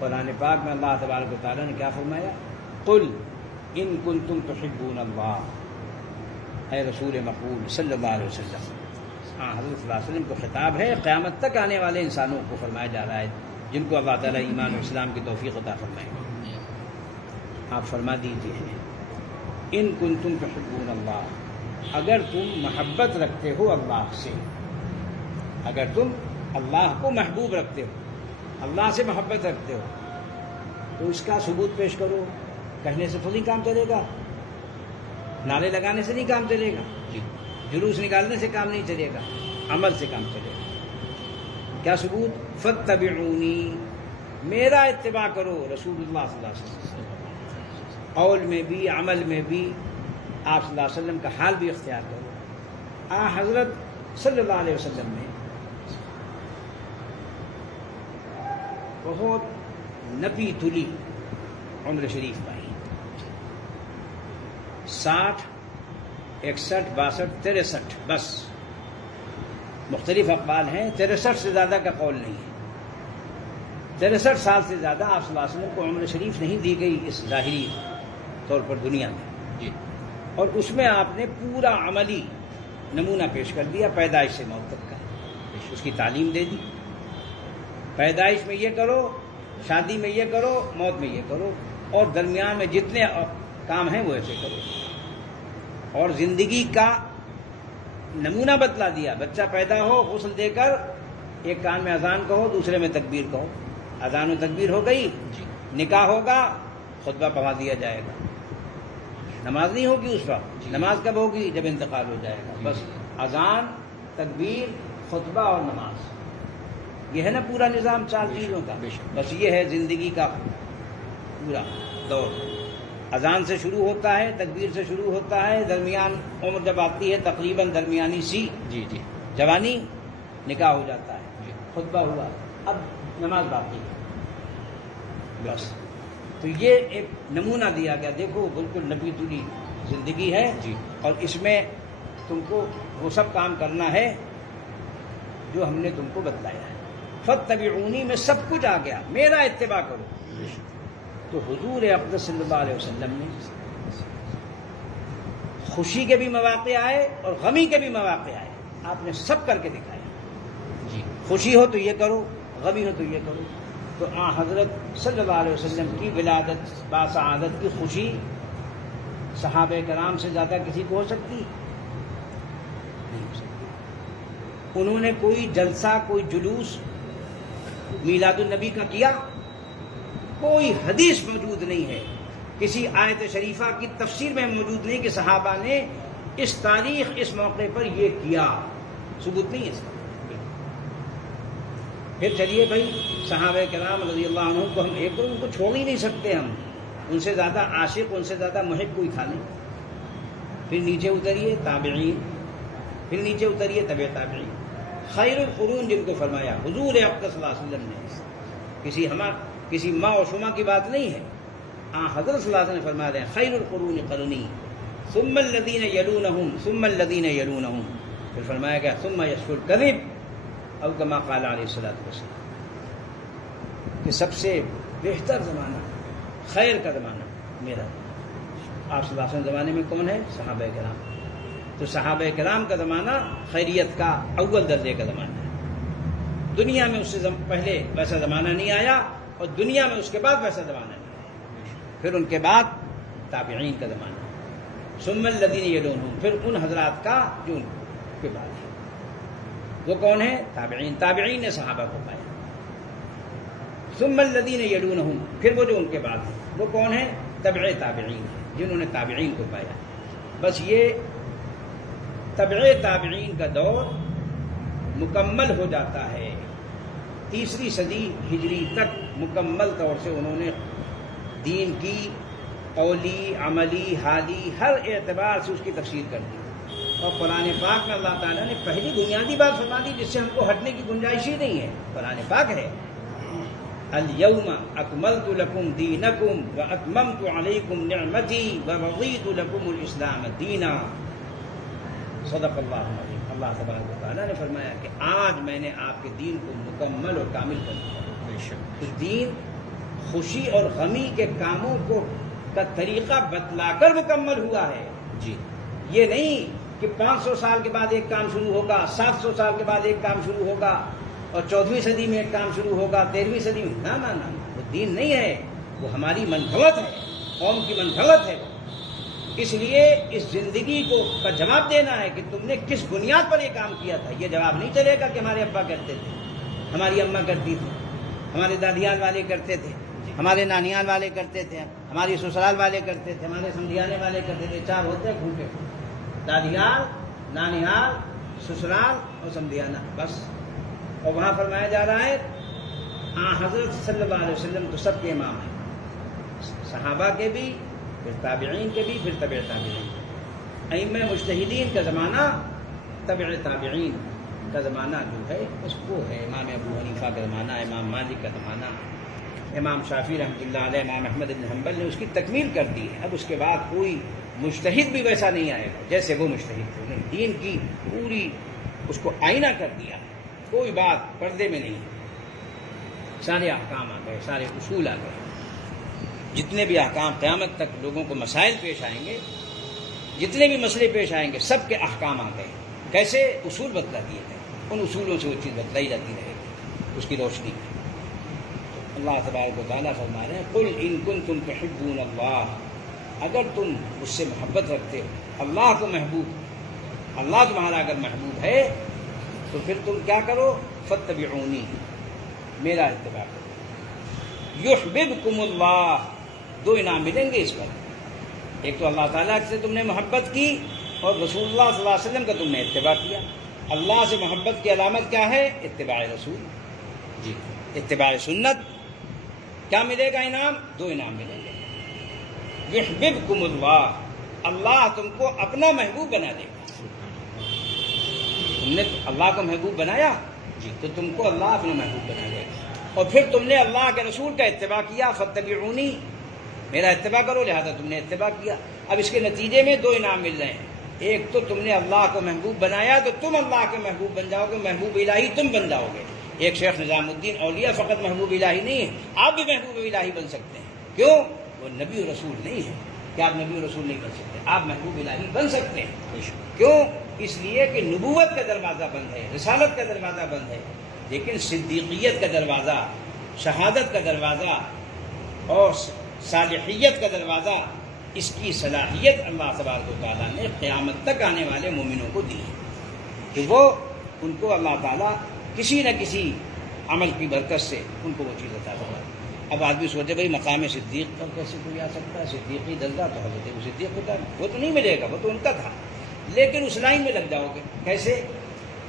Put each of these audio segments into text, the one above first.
قرآن پاک میں اللہ تبارک و تعالیٰ نے کیا فرمایا؟ قل ان کنتم تحبون اللہ، اے رسول مقبول صلی اللہ علیہ وسلم، ہاں حضرت صلی اللہ علیہ وسلم کو خطاب ہے، قیامت تک آنے والے انسانوں کو فرمایا جا رہا ہے جن کو اللہ تعالیٰ ایمان و اسلام کی توفیق عطا فرمائے، آپ فرما دیجیے ان کنتم تحبون اللہ، اگر تم محبت رکھتے ہو اللہ سے، اگر تم اللہ کو محبوب رکھتے ہو، اللہ سے محبت رکھتے ہو، تو اس کا ثبوت پیش کرو۔ کہنے سے تو نہیں کام چلے گا، نعرے لگانے سے نہیں کام چلے گا، جلوس نکالنے سے کام نہیں چلے گا، عمل سے کام چلے گا۔ کیا ثبوت؟ فاتبعونی، میرا اتباع کرو، رسول اللہ صلی اللہ علیہ وسلم، قول میں بھی عمل میں بھی آپ صلی اللہ علیہ وسلم کا حال بھی اختیار کرو۔ حضرت صلی اللہ علیہ وسلم نے بہت نپی تلی عمر شریف پائی، 60 61 62 63 بس، مختلف اقوال ہیں، 63 سے زیادہ کا قول نہیں ہے۔ 63 سال سے زیادہ آپ صلی اللہ علیہ وسلم کو عمر شریف نہیں دی گئی اس ظاہری طور پر دنیا میں، اور اس میں آپ نے پورا عملی نمونہ پیش کر دیا، پیدائش سے موت تک کا اس کی تعلیم دے دی۔ پیدائش میں یہ کرو، شادی میں یہ کرو، موت میں یہ کرو، اور درمیان میں جتنے کام ہیں وہ ایسے کرو، اور زندگی کا نمونہ بتلا دیا۔ بچہ پیدا ہو، غسل دے کر ایک کان میں اذان کہو، دوسرے میں تکبیر کہو، اذان و تکبیر ہو گئی، نکاح ہوگا، خطبہ پڑھا دیا جائے گا، نماز نہیں ہوگی اس وقت، نماز کب ہوگی؟ جب انتقال ہو جائے گا۔ بس اذان، تکبیر، خطبہ اور نماز، یہ ہے نا پورا نظام 4 چیزوں کا۔ بس یہ ہے زندگی کا پورا دور، اذان سے شروع ہوتا ہے، تکبیر سے شروع ہوتا ہے، درمیان عمر جب آتی ہے تقریباً درمیانی سی جوانی، نکاح ہو جاتا ہے، خطبہ ہوا، اب نماز باقی ہے، بس۔ تو یہ ایک نمونہ دیا گیا، دیکھو بالکل نبی تلی زندگی ہے، اور اس میں تم کو وہ سب کام کرنا ہے جو ہم نے تم کو بتلایا ہے۔ فاتبعونی میں سب کچھ آ گیا، میرا اتباع کرو۔ تو حضور اقدس صلی اللہ علیہ وسلم نے خوشی کے بھی مواقع آئے اور غمی کے بھی مواقع آئے، آپ نے سب کر کے دکھایا۔ خوشی ہو تو یہ کرو، غمی ہو تو یہ کرو۔ تو حضرت صلی اللہ علیہ وسلم کی ولادت باسعادت کی خوشی صحابہ کرام سے زیادہ کسی کو ہو سکتی؟ نہیں ہو سکتی۔ انہوں نے کوئی جلسہ، کوئی جلوس میلاد النبی کا کیا؟ کوئی حدیث موجود نہیں ہے، کسی آیت شریفہ کی تفسیر میں موجود نہیں کہ صحابہ نے اس تاریخ، اس موقع پر یہ کیا، ثبوت نہیں ہے اس کا۔ پھر چلیے بھائی، صحابہ کرام رضی اللہ عنہ کو ہم ایک ان کو چھوڑ ہی نہیں سکتے، ہم ان سے زیادہ عاشق، ان سے زیادہ محب کوئی تھا نہیں۔ پھر نیچے اتریے تابعین، پھر نیچے اتریے تبع تابعین، خیر القرون جن کو فرمایا حضور اقدس صلی اللہ علیہ وسلم نے، کسی ماں و شما کی بات نہیں ہے، حضرت صلی اللہ علیہ وسلم فرما رہے ہیں خیر القرون قرنی ثم الذین یلونہم ثم الذین یلونہم، پھر فرمایا گیا ثم یشفی الکذب، او کما قال علیہ الصلوۃ والسلام، کہ سب سے بہتر زمانہ، خیر کا زمانہ میرا۔ آپ صلی اللہ علیہ وسلم زمانے میں کون ہے؟ صحابہ کرام۔ تو صحابہ کرام کا زمانہ خیریت کا اول درجے کا زمانہ ہے، دنیا میں اس سے پہلے ویسا زمانہ نہیں آیا، اور دنیا میں اس کے بعد ویسا زمانہ نہیں آیا۔ پھر ان کے بعد تابعین کا زمانہ، ثم الذین یلونہم، پھر ان حضرات کا جو ان کے بعد ہے، وہ کون ہیں؟ تابعین۔ تابعین نے صحابہ کو پایا۔ ثم الذین یلونہم، پھر وہ جو ان کے بعد ہیں وہ کون ہیں؟ تبع تابعین، جنہوں نے تابعین کو پایا۔ بس یہ تبع تابعین کا دور مکمل ہو جاتا ہے، 3 صدی ہجری تک مکمل طور سے انہوں نے دین کی قولی، عملی، حالی ہر اعتبار سے اس کی تفسیر کر دی، اور قرآن پاک میں اللہ تعالیٰ نے پہلی بنیادی بات فرما دی جس سے ہم کو ہٹنے کی گنجائش ہی نہیں ہے۔ قرآن پاک ہے الیوم اکملت لکم دینکم واتممت علیکم نعمتی ورضیت لکم الاسلام دینا، صدق اللہ العظیم۔ اللہ تبارک و تعالیٰ نے فرمایا کہ آج میں نے آپ کے دین کو مکمل اور کامل کر دیا۔ دین خوشی اور غمی کے کاموں کا طریقہ بتلا کر مکمل ہوا ہے. جی. یہ نہیں کہ 500 سال کے بعد ایک کام شروع ہوگا، 700 سال کے بعد ایک کام شروع ہوگا، اور 14ویں صدی میں ایک کام شروع ہوگا، 13ویں صدی میں. نہ وہ دین نہیں ہے، وہ ہماری منفعت ہے، قوم کی منفعت ہے. اس لیے اس زندگی کا جواب دینا ہے کہ تم نے کس بنیاد پر یہ کام کیا تھا. یہ جواب نہیں چلے گا کہ ہمارے ابا کرتے تھے، ہماری اماں کرتی تھی، ہمارے دادیال والے کرتے تھے، ہمارے نانیال والے کرتے تھے، ہماری سسرال والے کرتے تھے، ہمارے سمدھیانے والے کرتے تھے. 4 ہوتے ہیں گھوٹے: دادیال، نانیال، سسرال اور سمدھیانہ. بس. اور وہاں فرمایا جا رہا ہے حضرت صلی اللہ علیہ وسلم تو سب کے امام ہیں، صحابہ کے بھی، پھر تابعین کے بھی، پھر تبع تابعین. ائمہ مجتہدین کا زمانہ، تبع تابعین کا زمانہ جو ہے اس کو ہے امام ابو حنیفہ کا زمانہ، امام مالک کا زمانہ، امام شافعی رحمۃ اللہ علیہ، امام احمد بن حنبل نے اس کی تکمیل کر دی ہے. اب اس کے بعد کوئی مجتہد بھی ویسا نہیں آئے گا جیسے وہ مجتہد تھے. انہوں نے دین کی پوری اس کو آئینہ کر دیا، کوئی بات پردے میں نہیں. سارے احکام آ گئے، سارے اصول آ گئے. جتنے بھی احکام قیامت تک لوگوں کو مسائل پیش آئیں گے، جتنے بھی مسئلے پیش آئیں گے، سب کے احکام آ گئے. کیسے؟ اصول بتلا دیے گئے. ان اصولوں سے وہ چیز بتلائی جاتی رہے گی اس کی روشنی میں. اللہ تبارک و تعالیٰ فرما رہے ہیں قل ان کنتم تحبون اللہ، اگر تم اس سے محبت رکھتے ہو، اللہ کو محبوب، اللہ تمہارا اگر محبوب ہے تو پھر تم کیا کرو؟ فاتبعونی، میرا اتباع کرو. یحببکم اللہ، 2 انعام ملیں گے اس پر. ایک تو اللہ تعالیٰ سے تم نے محبت کی، اور رسول اللہ صلی اللہ علیہ وسلم کا تم نے اتباع کیا. اللہ سے محبت کی علامت کیا ہے؟ اتباع رسول. جی. اتباع سنت. کیا ملے گا انعام؟ 2 انعام ملیں گے. یحببکم اللہ، اللہ تم کو اپنا محبوب بنا دے گا. تم نے اللہ کو محبوب بنایا جی، تو تم کو اللہ اپنا محبوب بنا دے گا. اور پھر تم نے اللہ کے رسول کا اتباع کیا، فاتبعونی، میرا اتباع کرو، لہذا تم نے اتباع کیا. اب اس کے نتیجے میں 2 انعام مل رہے ہیں. ایک تو تم نے اللہ کو محبوب بنایا تو تم اللہ کے محبوب بن جاؤ گے، محبوب الہی تم بن جاؤ گے. ایک شیخ نظام الدین اولیاء فقط محبوب الہی نہیں ہے، آپ بھی محبوب الہی بن سکتے ہیں. کیوں؟ وہ نبی و رسول نہیں ہے. کہ آپ نبی و رسول نہیں بن سکتے، آپ محبوب الہی بن سکتے ہیں. کیوں؟ اس لیے کہ نبوت کا دروازہ بند ہے، رسالت کا دروازہ بند ہے، لیکن صدیقیت کا دروازہ، شہادت کا دروازہ اور صالحیت کا دروازہ، اس کی صلاحیت اللہ تبارک و تعالیٰ نے قیامت تک آنے والے مومنوں کو دی ہے کہ وہ ان کو اللہ تعالیٰ کسی نہ کسی عمل کی برکت سے ان کو وہ چیز عطا فرمائے. اب آدمی سوچے بھائی مقام صدیق پر کیسے کوئی آ سکتا ہے؟ صدیقی درجہ تو حضرت ابو صدیق ہوتا ہے، وہ تو نہیں ملے گا، وہ تو ان کا تھا. لیکن اس لائن میں لگ جاؤ گے. کیسے؟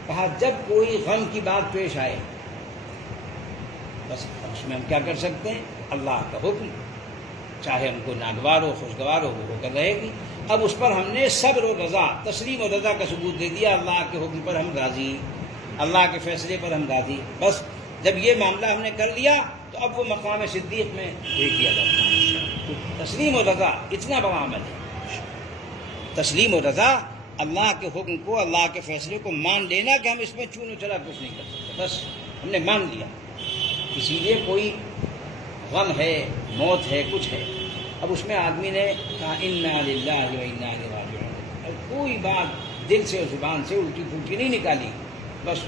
کہا جب کوئی غم کی بات پیش آئے، بس اس میں ہم کیا کر سکتے ہیں؟ اللہ کا حکم، چاہے ہم کو ناگوار ہو خوشگوار ہو، وہ ہو کر رہے گی. اب اس پر ہم نے صبر و رضا، تسلیم و رضا کا ثبوت دے دیا. اللہ کے حکم پر ہم راضی، اللہ کے فیصلے پر ہم راضی. بس جب یہ معاملہ ہم نے کر لیا تو اب وہ مقام صدیق میں یہ کیا جاتا ہے. تسلیم و رضا اتنا بڑا عمل ہے. تسلیم و رضا، اللہ کے حکم کو، اللہ کے فیصلے کو مان لینا کہ ہم اس میں چون و چلا کچھ نہیں کر سکتے، بس ہم نے مان لیا. اسی لیے کوئی غم ہے، موت ہے، کچھ ہے، اب اس میں آدمی نے کہا انا للہ و انا الیہ راجعون، اب کوئی بات دل سے اور زبان سے الٹی پھلٹی نہیں نکالی، بس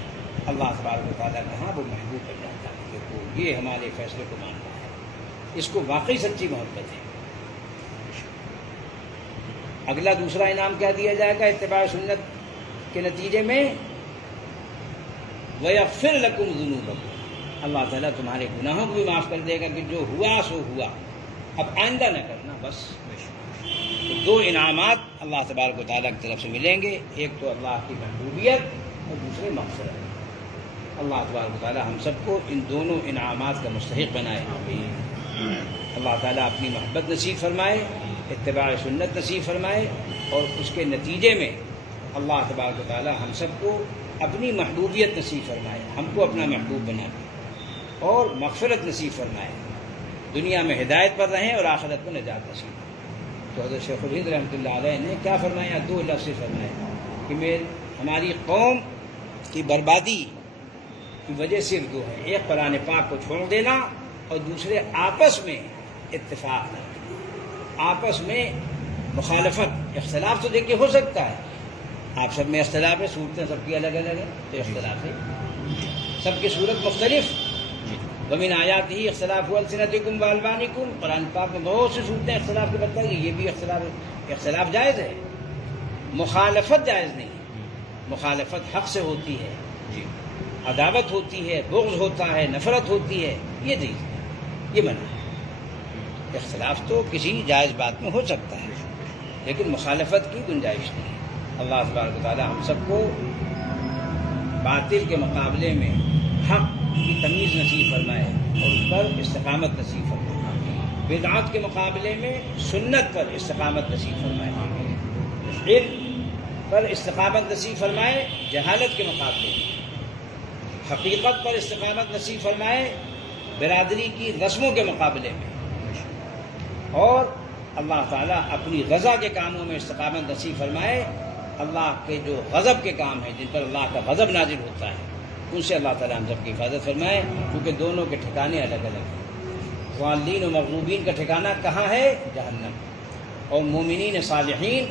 اللہ تبارک و تعالیٰ کہاں وہ محبوب بن جاتا ہے کہ وہ یہ ہمارے فیصلے کو مانتا ہے. اس کو واقعی سچی محبت ہے. اگلا دوسرا انعام کیا دیا جائے گا اتباع سنت کے نتیجے میں؟ وَيَغْفِرْ لَكُمْ ذُنُوبَكُمْ، اللہ تعالیٰ تمہارے گناہوں کو بھی معاف کر دے گا کہ جو ہوا سو ہوا، اب آئندہ نہ کرنا. بس تو 2 انعامات اللہ تبارک و تعالیٰ کی طرف سے ملیں گے. ایک تو اللہ کی محبوبیت اور دوسرے مغفرت. اللہ تبارک و تعالیٰ ہم سب کو ان دونوں انعامات کا مستحق بنائے. اللہ تعالیٰ اپنی محبت نصیب فرمائے، اتباع سنت نصیب فرمائے، اور اس کے نتیجے میں اللہ تبارک و تعالیٰ ہم سب کو اپنی محبوبیت نصیب فرمائے، ہم کو اپنا محبوب بنا دے، اور مغفرت نصیب فرمائے. دنیا میں ہدایت پر رہیں اور آخرت میں نجات نصیب. تو حضرت شیخ الہند رحمۃ اللہ علیہ نے کیا فرمایا؟ 2 لفظ فرمائے کہ ہماری قوم کی بربادی کی وجہ صرف 2 ہے. ایک قرآن پاک کو چھوڑ دینا، اور دوسرے آپس میں اتفاق نہ کریں، آپس میں مخالفت، اختلاف تو دیکھیے ہو سکتا ہے، آپ سب میں اختلاف ہے، صورتیں سب کی الگ الگ ہیں تو اختلاف ہے، سب کی صورت مختلف، ومن آیاتہ اختلاف السنتکم والوانکم، قرآن پاک میں بہت سی صورتیں اختلاف کی بتائی گئی، یہ بھی اختلاف جائز ہے، مخالفت جائز نہیں ہے، مخالفت حق سے ہوتی ہے، عداوت ہوتی ہے، بغض ہوتا ہے، نفرت ہوتی ہے، یہ نہیں، یہ منع ہے، اختلاف تو کسی جائز بات میں ہو سکتا ہے لیکن مخالفت کی گنجائش نہیں ہے۔ اللہ تبارک و تعالی ہم سب کو باطل کے مقابلے میں حق کی تمیز نصیب فرمائے اور اس پر استقامت نصیب فرمائے، بدعات کے مقابلے میں سنت پر استقامت نصیب فرمائے، علم پر استقامت نصیب فرمائے جہالت کے مقابلے میں، حقیقت پر استقامت نصیب فرمائے برادری کی رسموں کے مقابلے میں، اور اللہ تعالیٰ اپنی رضا کے کاموں میں استقامت نصیب فرمائے، اللہ کے جو غضب کے کام ہیں جن پر اللہ کا غضب نازل ہوتا ہے ان سے اللہ تعالیٰ ہم سب کی حفاظت فرمائے، کیونکہ دونوں کے ٹھکانے الگ الگ ہیں، ضالین و مغضوبین کا ٹھکانہ کہاں ہے؟ جہنم، اور مومنین صالحین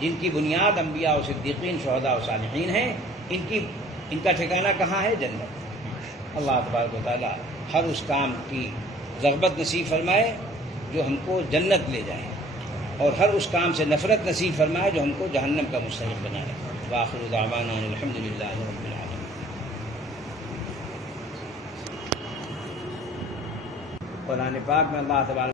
جن کی بنیاد انبیاء و صدیقین شہداء و صالحین ہیں ان کا ٹھکانہ کہاں ہے؟ جنت۔ اللہ تبارک و تعالیٰ ہر اس کام کی رغبت نصیب فرمائے جو ہم کو جنت لے جائے، اور ہر اس کام سے نفرت نصیب فرمائے جو ہم کو جہنم کا مستحق بنا رکھے۔ وآخر دعوانا ان الحمد للہ رب العالمین۔ قرآن پاک میں اللہ تبارک